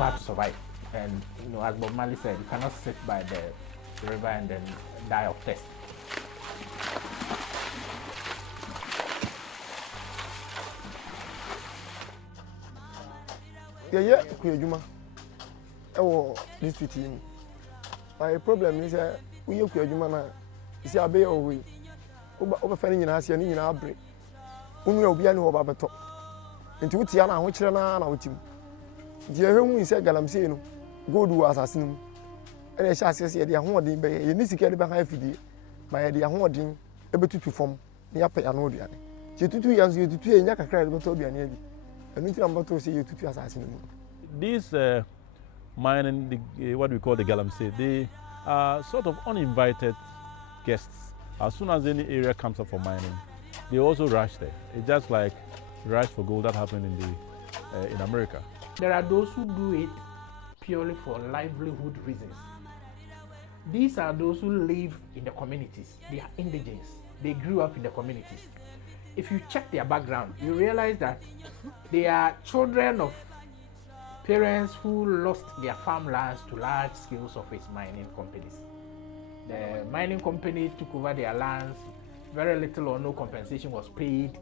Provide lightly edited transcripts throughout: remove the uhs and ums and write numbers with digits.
too hard to survive. And as Bob Marley said, you cannot sit by the river and then die of thirst. Yeah, Kuyajuma. Oh, this team. My problem is we are Kuyajuma. You see, I be away. Over finding in Asia, in our break. Only will be an over top. Into Tiana, which are now with you. Dear whom said Galamsey, go do assassin. And I shall say, the hoarding bay, you need to get behind Fidi. My dear hoarding, able to form the upper Anodian. You 2 years, you 2 years, Yaka cried about Toby and Eddie. And we am about to see you to assassin. These mining, what we call the Galamsey, they are sort of uninvited guests. As soon as any area comes up for mining, they also rush there. It's just like rush for gold that happened in America. There are those who do it purely for livelihood reasons. These are those who live in the communities. They are indigents. They grew up in the communities. If you check their background, you realize that they are children of parents who lost their farmlands to large-scale surface mining companies. The mining company took over their lands, very little or no compensation was paid,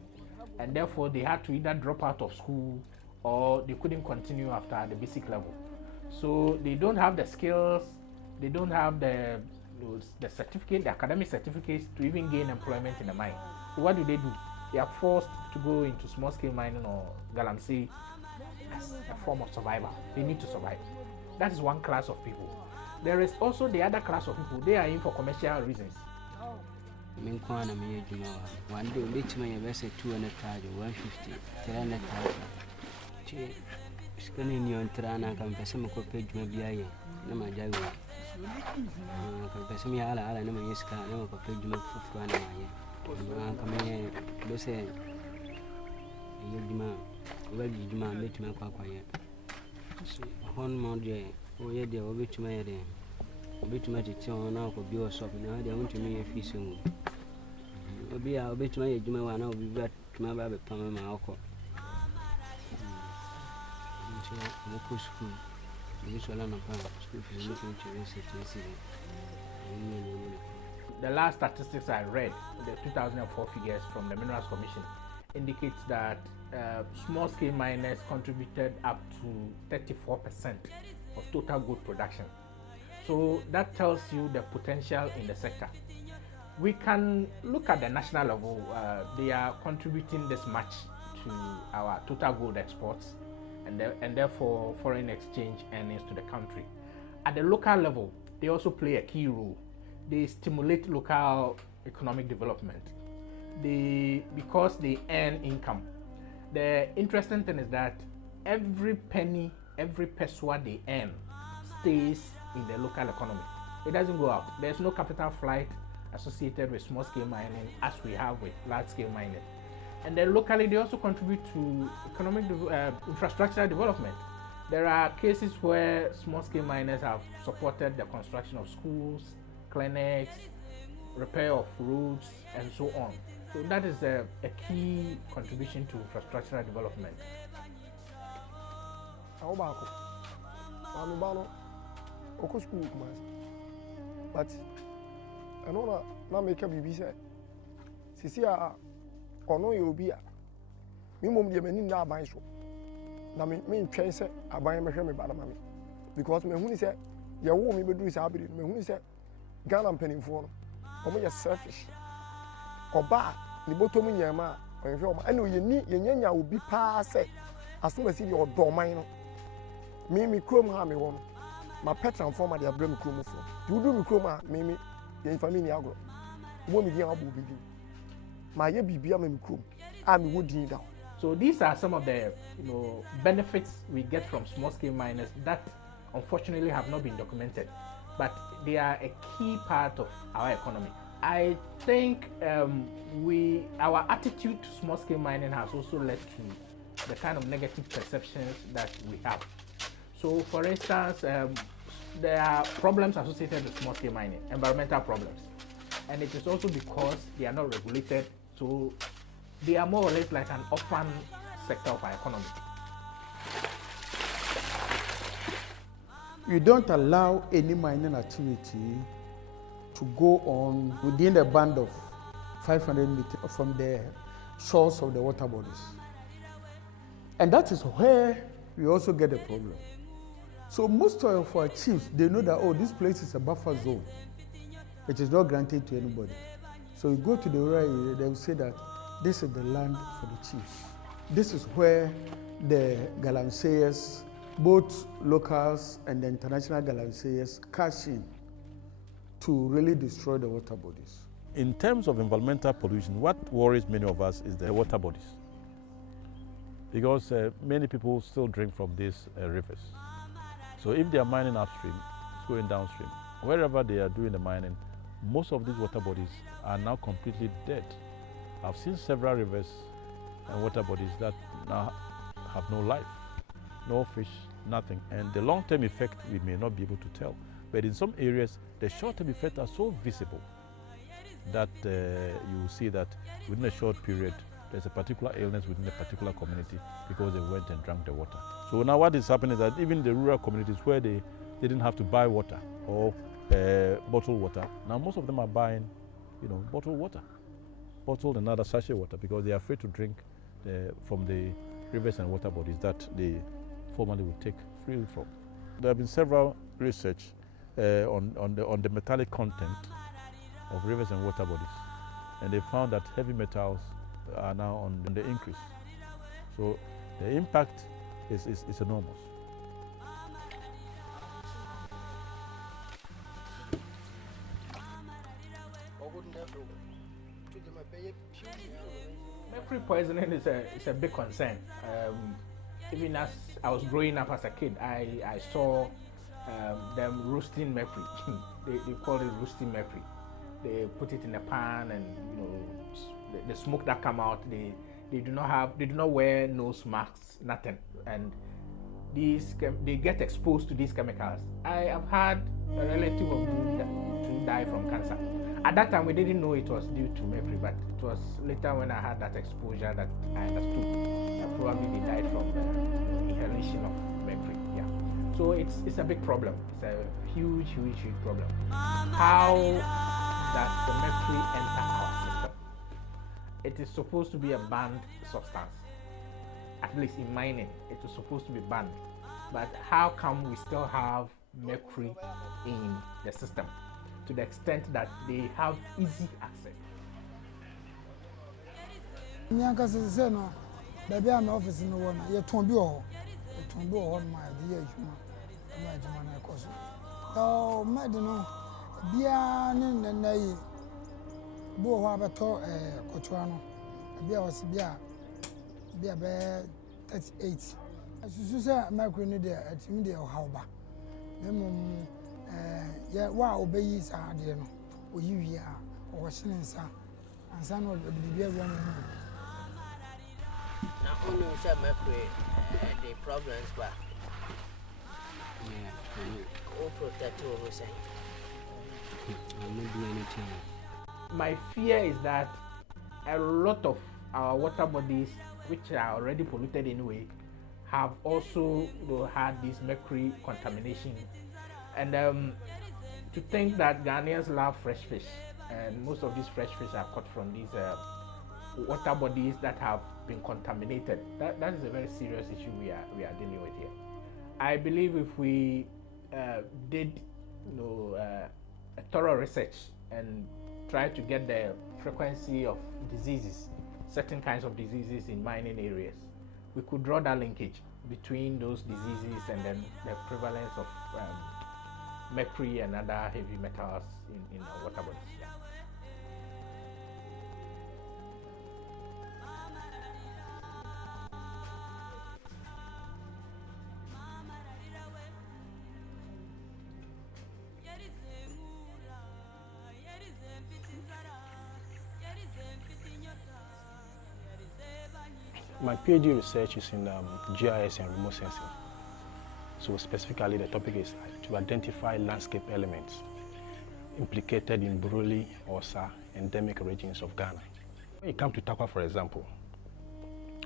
and therefore they had to either drop out of school or they couldn't continue after the basic level. So they don't have the skills, they don't have the certificate, the academic certificates to even gain employment in the mine. So what do? They are forced to go into small-scale mining or galamsey as a form of survival. They need to survive. That is one class of people. There is also the other class of people. They are in for commercial reasons. One day, we may invest 200,000, 150, 300,000. Scanning your Trana can Pesamico page maybe I am a jago. Pesamia, I know my scar, no page my foot. Come here, they say, Yuma, well, Yuma, make my quiet. One more day, oh, yeah, they will be to my day. A bit much it's on now for your shop, now they want to me a fee soon. I'll be a bit my Juma one, I'll be back to my baby, my uncle. Local school, this one on school for looking to The last statistics I read, the 2004 figures from the Minerals Commission, indicates that small-scale miners contributed up to 34% of total gold production. So that tells you the potential in the sector. We can look at the national level. They are contributing this much to our total gold exports and therefore foreign exchange earnings to the country. At the local level, they also play a key role. They stimulate local economic development. Because they earn income. The interesting thing is that every penny, every peso they earn stays in the local economy. It doesn't go out. There's no capital flight associated with small-scale mining as we have with large-scale mining. And then locally, they also contribute to economic infrastructure development. There are cases where small-scale miners have supported the construction of schools, clinics, repair of roads, and so on. So that is a key contribution to infrastructural development. But I know not make a BBC. Cecilia, or no, you'll be a minimum the meaning now by so. Now, me chase I buy my family bad money because me who said, your woman will do is happening. Me who said, Galam penny for or me just selfish or bad. The bottom in your man, or your film. I know you need your yanya will be passed as soon as your door mine. Me chrome harm me one. My pet and former their brim chrome for. You do me chroma, me, the family agro. Woman, the abu be. My ye be a me chrome. I'm wood down. So these are some of the benefits we get from small-scale miners that unfortunately have not been documented, but they are a key part of our economy. I think our attitude to small-scale mining has also led to the kind of negative perceptions that we have. So, for instance, there are problems associated with small-scale mining, environmental problems, and it is also because they are not regulated. So they are more or less like an orphan sector of our economy. we don't allow any mining activity to go on within a band of 500 meters from the shores of the water bodies. And that is where we also get a problem. So most of our chiefs, they know that, oh, this place is a buffer zone. It is not granted to anybody. So you go to the rural area, they will say that this is the land for the chiefs. This is where the galamseys, both locals and the international galamseys, cash in to really destroy the water bodies. In terms of environmental pollution, what worries many of us is the water bodies. Because many people still drink from these rivers. So if they are mining upstream, it's going downstream. Wherever they are doing the mining, most of these water bodies are now completely dead. I've seen several rivers and water bodies that now have no life, no fish, nothing. And the long-term effect we may not be able to tell. But in some areas, the short-term effects are so visible that you will see that within a short period, there's a particular illness within a particular community because they went and drank the water. So now what is happening is that even the rural communities where they didn't have to buy water or bottled water, now most of them are buying, bottled water, bottled and other sachet water because they are afraid to drink from the rivers and water bodies that they formerly would take freely from. There have been several research on the metallic content of rivers and water bodies, and they found that heavy metals are now on the increase. So the impact is enormous. Mercury poisoning is a big concern. Even as I was growing up as a kid, I saw them roasting mercury. they call it roasting mercury. They put it in a pan, and the smoke that come out, they do not wear nose masks, nothing, and they get exposed to these chemicals. I have had a relative of mine to die from cancer. At that time, we didn't know it was due to mercury, but it was later when I had that exposure that I understood that probably they died from inhalation of mercury. Yeah, so it's a big problem. It's a huge problem. How does the mercury enter our system? It is supposed to be a banned substance. At least in mining, it is supposed to be banned. But how come we still have mercury in the system to the extent that they have easy access? No, baby, I'm office in the one. You're Tombio. Tombio on my dear. Oh, madam, Bian and Nay Bo Habato, Cotrano, Bia was Bia Bear 38. As you say, my grenadier at India or Hauba. Yeah, wow, babies are there. Or you or Washington, and some of the beer running. Now, only some mercury the problems, but all protect over saying. I'm not doing anything. My fear is that a lot of our water bodies, which are already polluted anyway, have also had this mercury contamination. And to think that Ghanaians love fresh fish, and most of these fresh fish are caught from these water bodies that have been contaminated. That is a very serious issue we are dealing with here. I believe if we did a thorough research and try to get the frequency of diseases, certain kinds of diseases in mining areas, we could draw that linkage between those diseases and then the prevalence of mercury and other heavy metals in our water bodies. Yeah. My PhD research is in GIS and remote sensing. So specifically the topic is to identify landscape elements implicated in Buruli, Osa, endemic regions of Ghana. When it comes to Takwa, for example,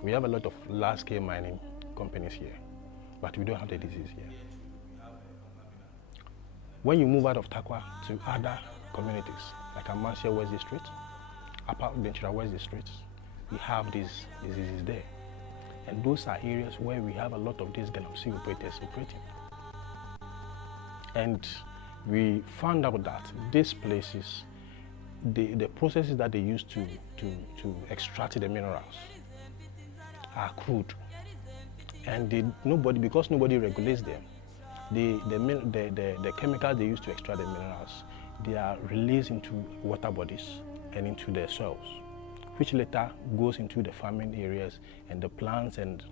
we have a lot of large-scale mining companies here, but we don't have the disease here. When you move out of Takwa to other communities, like Galamsey West District, Upper Benchira West District, we have these diseases there. And those are areas where we have a lot of these Galamsey operators operating. And we found out that these places, the processes that they use to extract the minerals are crude. And because nobody regulates them, the chemicals they use to extract the minerals, they are released into water bodies and into the soils, which later goes into the farming areas and the plants and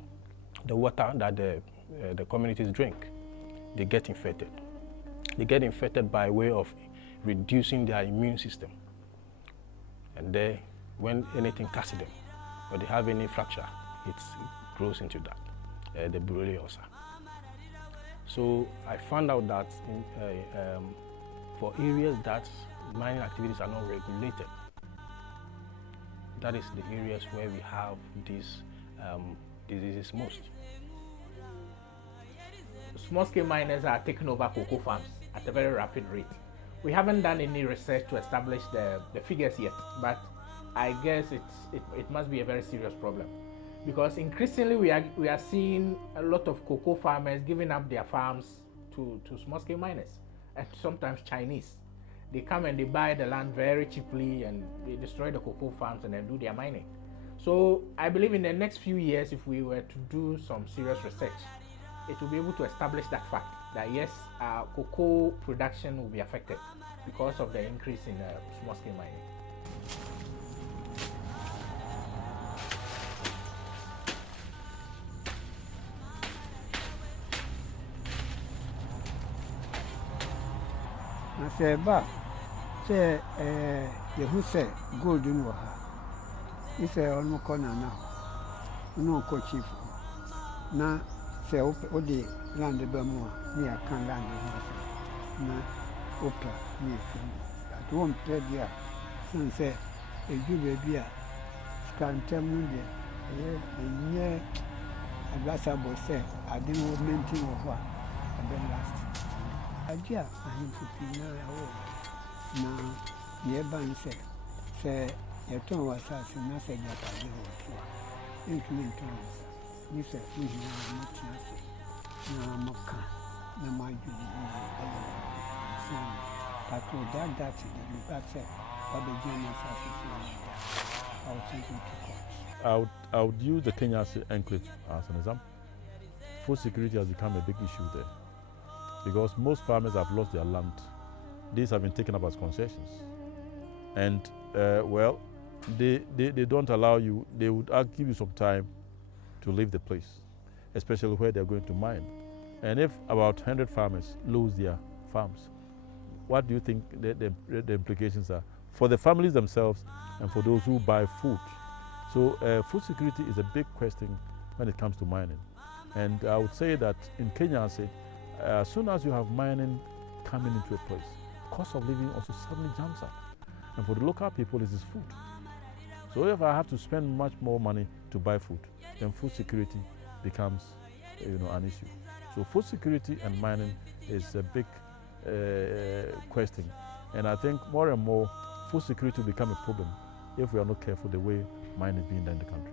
the water that the communities drink. They get infected. They get infected by way of reducing their immune system. And when anything catches them or they have any fracture, it grows into that, the Buruli ulcer. So I found out that for areas that mining activities are not regulated, that is the areas where we have these diseases most. Small-scale miners are taking over cocoa farms at a very rapid rate. We haven't done any research to establish the figures yet, but I guess it must be a very serious problem, because increasingly we are seeing a lot of cocoa farmers giving up their farms to small-scale miners, and sometimes Chinese. They come and they buy the land very cheaply and they destroy the cocoa farms and then do their mining. So I believe in the next few years, if we were to do some serious research, it will be able to establish that fact, that yes, cocoa production will be affected because of the increase in small-scale mining. I say, but say, who say gold in water? You say, on my corner now, no chief. Now, say, all the land the Bermuda, near can land in Now, opera, near at one third year. Some say, a good beer, scan 10 million, a year, a glass of say, I didn't want maintain of what I've been last. Idea, I am 59 now, near Ban say, your tone was as a message that I live with. Intimate tones. You said, we have not nothing. No, I'm okay. No, my duty. I told that to them. That's it. But the general I was thinking to court. I would use the Kenya enclave as an example. Food security has become a big issue there, because most farmers have lost their land. These have been taken up as concessions. And, well, they don't allow you, they would give you some time to leave the place, especially where they're going to mine. And if about 100 farmers lose their farms, what do you think the implications are for the families themselves and for those who buy food? So food security is a big question when it comes to mining. And I would say that in Kenya, as soon as you have mining coming into a place, cost of living also suddenly jumps up. And for the local people, it is food. So if I have to spend much more money to buy food, then food security becomes, an issue. So food security and mining is a big question. And I think more and more, food security will become a problem if we are not careful the way mining is being done in the country.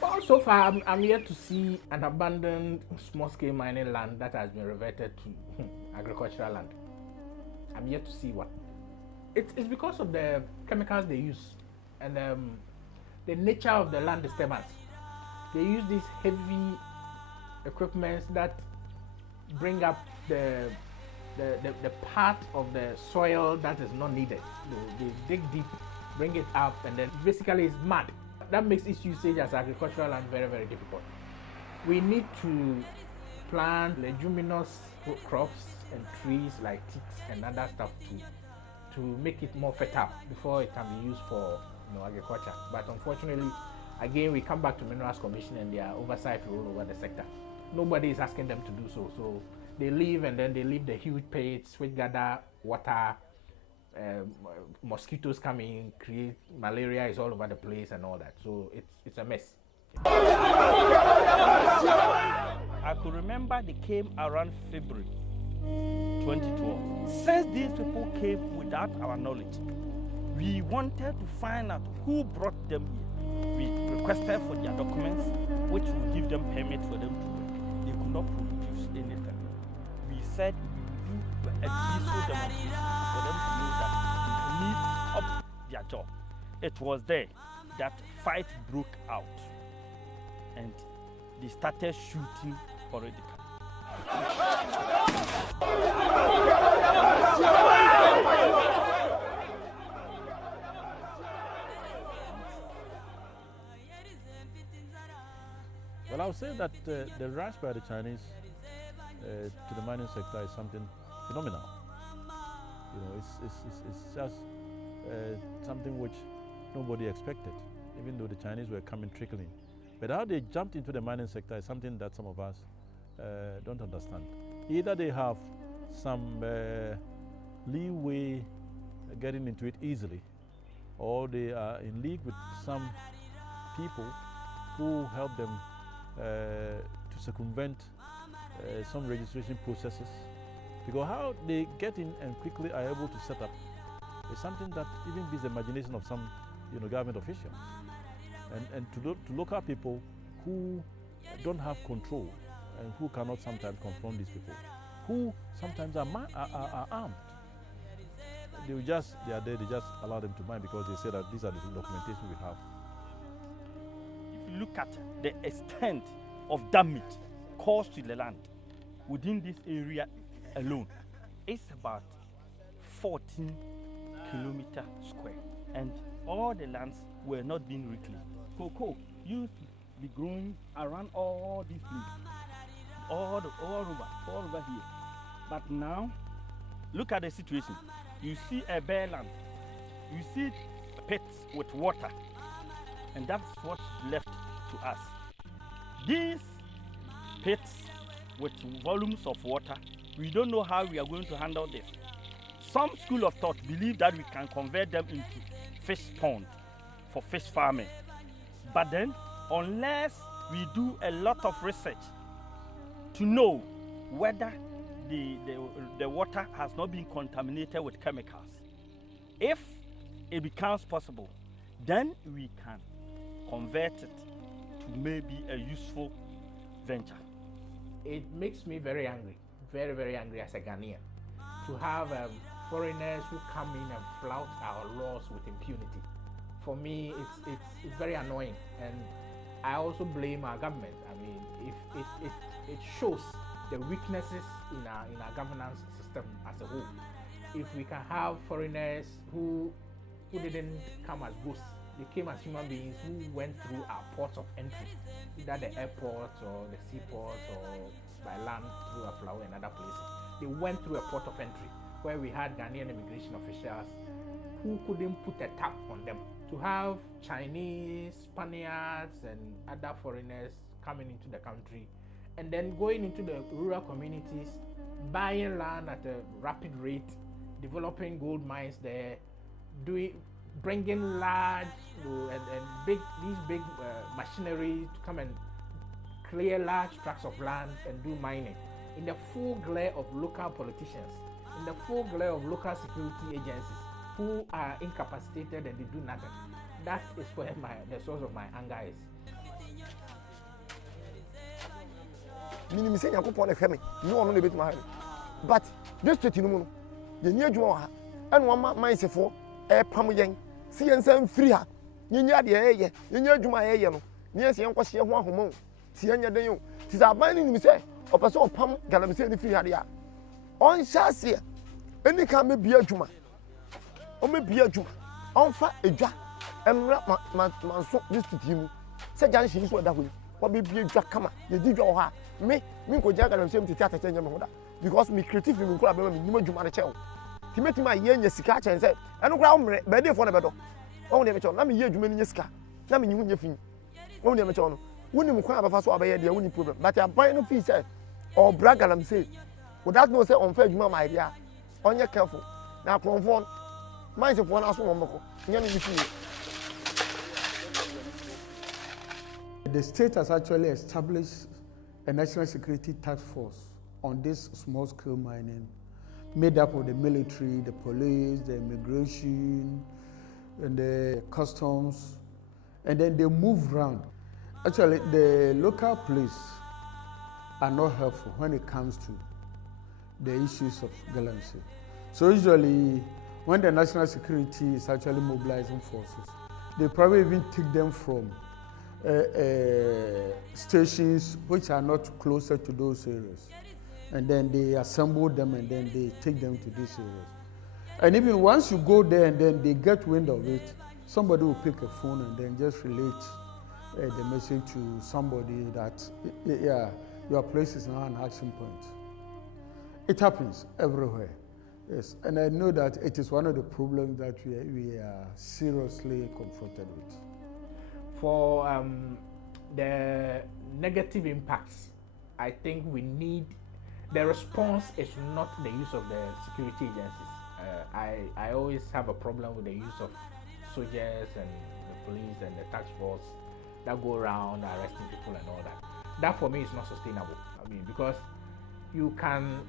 Well, so far, I'm yet to see an abandoned small-scale mining land that has been reverted to agricultural land. I'm yet to see one. It's because of the chemicals they use and the nature of the land disturbance. They use these heavy equipments that bring up the part of the soil that is not needed. They dig deep, bring it up, and then basically it's mud. That makes its usage as agricultural land very, very difficult. We need to plant leguminous crops and trees like ticks and other stuff to make it more fertile before it can be used for agriculture. But unfortunately, again, we come back to Minerals Commission and their oversight role over the sector. Nobody is asking them to do so. So they leave, and then they leave the huge pits which gather water. Mosquitoes come in, create malaria is all over the place and all that. So it's a mess. I could remember they came around February 2012. Since these people came without our knowledge, we wanted to find out who brought them here. We requested for their documents, which would give them permit for them to work. They could not produce anything. We said we would do a peaceful demonstration for them to know that we need to stop their job. It was there that fight broke out, and they started shooting already. Well, I would say that the rush by the Chinese to the mining sector is something phenomenal. You know, it's just something which nobody expected, even though the Chinese were coming trickling. But how they jumped into the mining sector is something that some of us don't understand. Either they have some leeway getting into it easily, or they are in league with some people who help them to circumvent some registration processes. Because how they get in and quickly are able to set up is something that even beats the imagination of some government officials. And to local people who don't have control and who cannot sometimes confront these people, who sometimes are armed. They are there, they just allow them to mine because they say that these are the documentation we have. If you look at the extent of damage caused to the land within this area alone, it's about 14 kilometers square, and all the lands were not being reclaimed. Cocoa used to be growing around all these places, all over here. But now, look at the situation. You see a bare land, you see pits with water, and that's what's left to us. These pits with volumes of water, we don't know how we are going to handle this. Some school of thought believe that we can convert them into fish pond for fish farming. But then, unless we do a lot of research to know whether the water has not been contaminated with chemicals, if it becomes possible, then we can convert it to maybe a useful venture. It makes me very angry, very, very angry as a Ghanaian, to have foreigners who come in and flout our laws with impunity. For me, it's very annoying, and I also blame our government. I mean, if it shows the weaknesses in our governance system as a whole. If we can have foreigners who didn't come as ghosts, they came as human beings who went through our ports of entry, either the airport or the seaport or by land through Aflawo and other places. They went through a port of entry where we had Ghanaian immigration officials who couldn't put a tap on them. To have Chinese, Spaniards and other foreigners coming into the country and then going into the rural communities, buying land at a rapid rate, developing gold mines there, bringing large and big machinery to come and clear large tracts of land and do mining in the full glare of local politicians, in the full glare of local security agencies who are incapacitated and they do nothing. That is where the source of my anger is. But this state no no, the near Joa, and one man say for a pamoyang, see and send free her. Ninya the air, near Juma air, near Sian Quasia one homo, Sianya de you. Tis our binding me say, or person pam Galamsey free hadia. On chassis, any can be a Juma. O me be a Juma, on fat a jack, and wrap my so this to you. Say Jan, she is what that will. What be a jack come, you did your heart. Me go jack and same to theatre change my because me creative in club and you Juma chel. Timothy my yen Yesika and said, I don't ground ready for the battle. Only a let me hear you mean Yeska. Let me you fin. Only a maton. Wouldn't inquire about us obey the only problem, but I'm buying a piece or brag Galamsey. Without no say unfair Juma my idea. On your careful. Now conform. Minds of one house one more. The state has actually established a national security task force on this small-scale mining, made up of the military, the police, the immigration, and the customs, and then they move around. Actually, the local police are not helpful when it comes to the issues of Galamsey. So usually, when the national security is actually mobilizing forces, they probably even take them from stations which are not closer to those areas. And then they assemble them and then they take them to these areas. And even once you go there and then they get wind of it, somebody will pick a phone and then just relate the message to somebody that, yeah, your place is now an action point. It happens everywhere, yes. And I know that it is one of the problems that we are seriously confronted with. For the negative impacts, I think we need, the response is not the use of the security agencies. I always have a problem with the use of soldiers and the police and the task force that go around arresting people and all that. That for me is not sustainable. I mean, because you can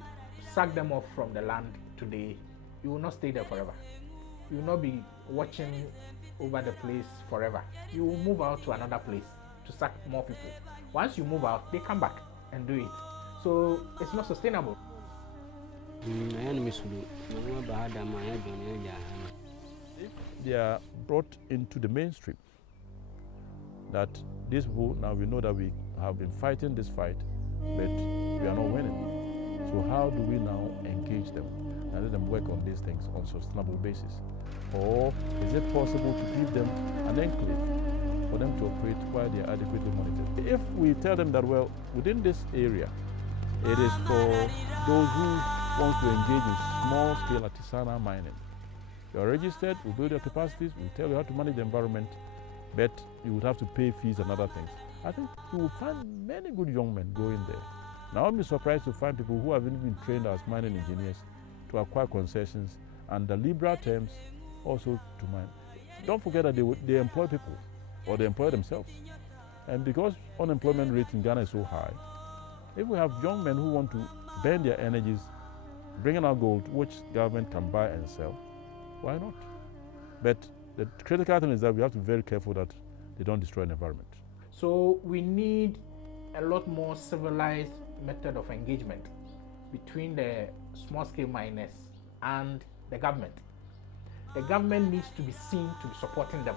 sack them off from the land today, you will not stay there forever. You will not be watching over the place forever. You will move out to another place to sack more people. Once you move out, they come back and do it. So it's not sustainable. If they are brought into the mainstream, that these people, now we know that we have been fighting this fight, but we are not winning. So how do we now engage them and let them work on these things on a sustainable basis? Or is it possible to give them an enclave for them to operate while they are adequately monitored? If we tell them that, well, within this area, it is for those who want to engage in small-scale artisanal mining. You are registered, we build your capacities, we tell you how to manage the environment, but you would have to pay fees and other things. I think you will find many good young men going there. Now, I'm surprised to find people who have even been trained as mining engineers to acquire concessions and the liberal terms also to mine. Don't forget that they employ people, or they employ themselves. And because unemployment rate in Ghana is so high, if we have young men who want to burn their energies, bringing out gold, which government can buy and sell, why not? But the critical thing is that we have to be very careful that they don't destroy the environment. So we need a lot more civilized method of engagement between the small-scale miners and the government. The government needs to be seen to be supporting them.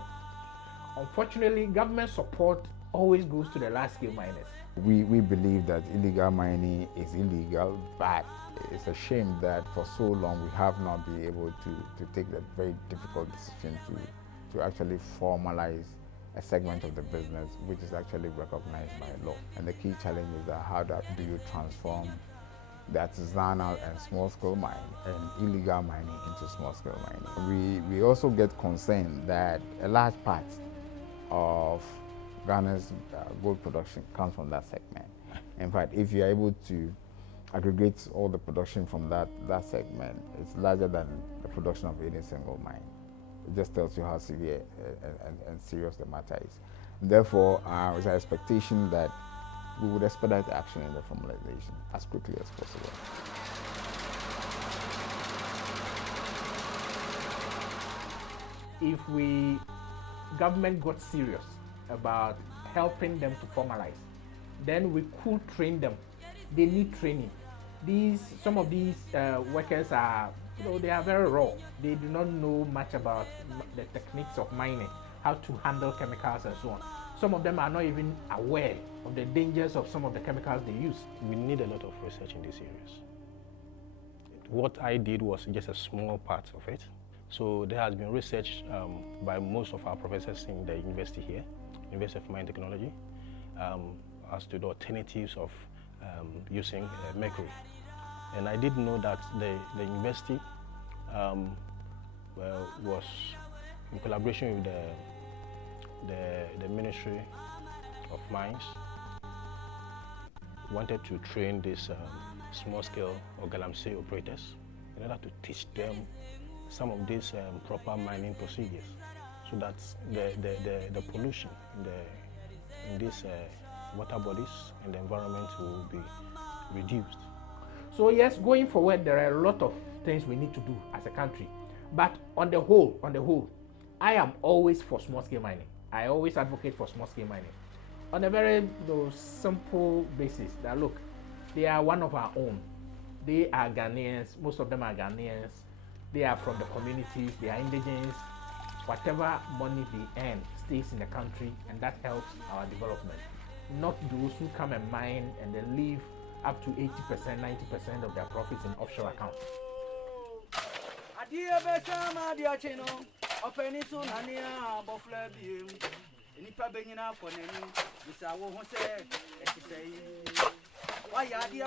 Unfortunately, government support always goes to the large-scale miners. We believe that illegal mining is illegal, but it's a shame that for so long we have not been able to take the very difficult decision to actually formalize a segment of the business which is actually recognized by law. And the key challenge is that how do you transform the artisanal and small-scale mining and illegal mining into small-scale mining. We also get concerned that a large part of Ghana's gold production comes from that segment. In fact, if you are able to aggregate all the production from that segment, it's larger than the production of any single mine. It just tells you how severe and serious the matter is. Therefore, it's our expectation that we would expedite action in the formalization as quickly as possible. If government got serious about helping them to formalize, then we could train them. They need training. Some of these workers are, they are very raw. They do not know much about the techniques of mining, how to handle chemicals and so on. Some of them are not even aware of the dangers of some of the chemicals they use. We need a lot of research in these areas. What I did was just a small part of it. So there has been research by most of our professors in the university here, University of Mine Technology, as to the alternatives of using mercury. And I did know that the university was in collaboration with the Ministry of Mines, wanted to train these small-scale or galamsey operators in order to teach them some of these proper mining procedures, so that the pollution in this water bodies and the environment will be reduced. So yes, going forward, there are a lot of things we need to do as a country. But on the whole, I am always for small-scale mining. I always advocate for small-scale mining. On a very simple basis, that look, they are one of our own. They are Ghanaians, most of them are Ghanaians. They are from the communities, they are indigenous. Whatever money they earn stays in the country, and that helps our development. Not those who come and mine and then leave up to 80%, 90% of their profits in offshore accounts. Why are you